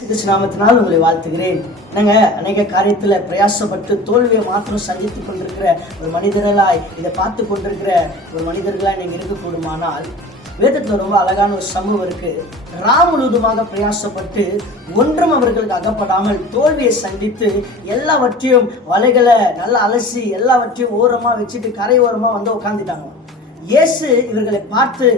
கிறிஸ்து நாமத்தினால் உங்களை வாழ்த்துகிறேன். அநேக காரியத்தில் பிரயாசப்பட்டு தோல்வியை மாத்திரம் சந்தித்துக் கொண்டிருக்கிற ஒரு மனிதர்களாய், இதை பார்த்து கொண்டிருக்கிற ஒரு மனிதர்களாய் நீங்கள் இருக்கக்கூடுமானால், வேதத்தில் ரொம்ப அழகான ஒரு சம்பவம் இருக்கு. முழுவதுமாக பிரயாசப்பட்டு ஒன்றும் அவர்களுக்கு அகப்படாமல் தோல்வியை சந்தித்து எல்லாவற்றையும் வலைகளை நல்லா அலசி எல்லாவற்றையும் ஓரமா வச்சுட்டு கரை ஓரமா வந்து உட்காந்துட்டாங்க. இயேசு இவர்களை பார்த்து,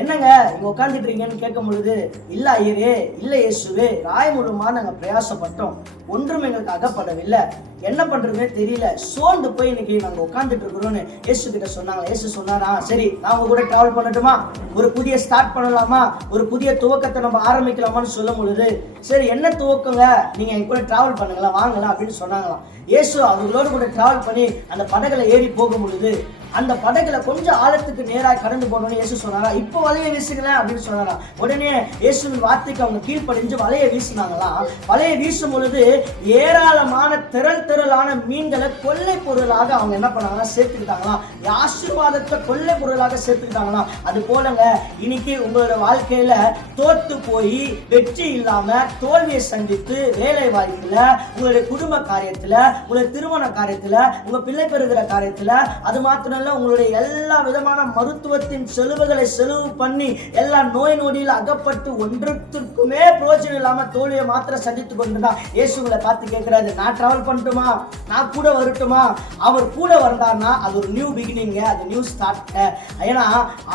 என்னங்க இங்க உட்காந்துட்டு இருக்கீங்கன்னு கேட்கும் பொழுது, இல்ல ஐயரே, இல்ல இயேசுவே, முழுமா நாங்க பிரயாசப்பட்டோம், ஒன்றும் எங்களுக்கு அகப்படவில்லை, என்ன பண்றதுன்னே தெரியல, சோர்ந்து போய் இன்னைக்கு நாங்க உட்காந்துட்டு இருக்கிறோம்னு இயேசு கிட்ட சொன்னாங்க. இயேசு சொன்னாரா, சரி நான் உங்க கூட டிராவல் பண்ணட்டுமா, ஒரு புதிய ஸ்டார்ட் பண்ணலாமா, ஒரு புதிய துவக்கத்தை நம்ம ஆரம்பிக்கலாமான்னு சொல்லும் பொழுது, சரி என்ன துவக்கங்க, நீங்க எங்க கூட டிராவல் பண்ணுங்களா, வாங்கலாம் அப்படின்னு சொன்னாங்களாம். இயேசு அவர்களோடு கூட டிராவல் பண்ணி அந்த படகுல ஏறி போகும் பொழுது, அந்த படகுல கொஞ்சம் ஆழத்துக்கு நேராக கடந்து போனோன்னு இயேசு சொன்னாரா, இப்போ வலையை வீசுங்களேன் அப்படின்னு சொன்னாரா. உடனே இயேசுவின் வார்த்தைக்கு அவங்க கீழ்ப்படிஞ்சு வலையை வீசினாங்களாம். வலையை வீசும் பொழுது ஏராளமான திரளான மீன்களை கொள்ளை பொருளாக அவங்க என்ன பண்ணாங்கன்னா சேர்த்துக்கிட்டாங்களாம். ஆசீர்வாதத்தை கொள்ளை பொருளாக சேர்த்துக்கிட்டாங்களாம். அது போலங்க இன்னைக்கு உங்களோட வாழ்க்கையில தோத்து போய் வெற்றி இல்லாம தோல்வியை சந்தித்து வேலை வாய்ப்புல, உங்களுடைய குடும்ப காரியத்துல, உங்களுடைய திருமண காரியத்துல, உங்க பிள்ளை பெறுகிற காரியத்துல, அது மாத்திரம் உங்களுடைய எல்லா விதமான மருத்துவத்தின் செலவுகளை செலவு பண்ணி எல்லா நோய் நொடியில் அகப்பட்டு ஒன்றுக்குமே பிரோஜனம் இல்லாம தோல்வியை மாத்திரம் சந்தித்துக் கொண்டுதான் இயேசுகளை பார்த்து கேட்கிறாரு, நான் டிராவல் பண்ணட்டுமா, நான் கூட வரட்டுமா. அவர் கூட வந்தார்னா அது ஒரு நியூ பிகினிங், அது நியூ ஸ்டார்ட். ஏன்னா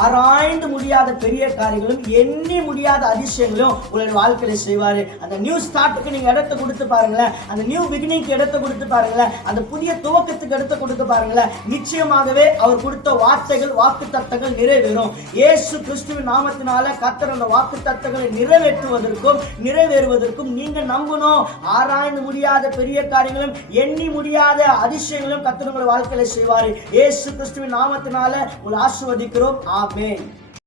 ஆராய்ந்து முடியாத பெரிய காரியங்களும் எண்ணி முடியாத அதிசயங்களும் உங்களுடைய வாழ்க்கையில செய்வாரு. அந்த நியூ ஸ்டார்ட்டுக்கு நீங்க இடத்தை கொடுத்து பாருங்களேன், அந்த நியூ பிகினிங்க்கு இடத்தை கொடுத்து பாருங்களேன், அந்த புதிய துவக்கத்துக்கு இடத்தை கொடுத்து பாருங்களேன், நிச்சயமாகவே அவர் கொடுத்த வார்த்தைகள் வாக்குத்தத்தங்கள் நிறைவேறும். இயேசு கிறிஸ்துவின் நாமத்தினால கர்த்தர் அந்த வாக்குத்தத்தங்களை நிறைவேறுவதற்கும் நீங்க நம்பணும். ஆராய்ந்து முடியாத பெரிய காரியங்களும் எண்ணி முடியாத அதிசயங்களும் கர்த்தர் உங்கள் வாழ்க்கையில செய்வார். இயேசு கிறிஸ்துவின் நாமத்தினால உங்களை ஆசீர்வதிக்கிறோம். ஆமென்.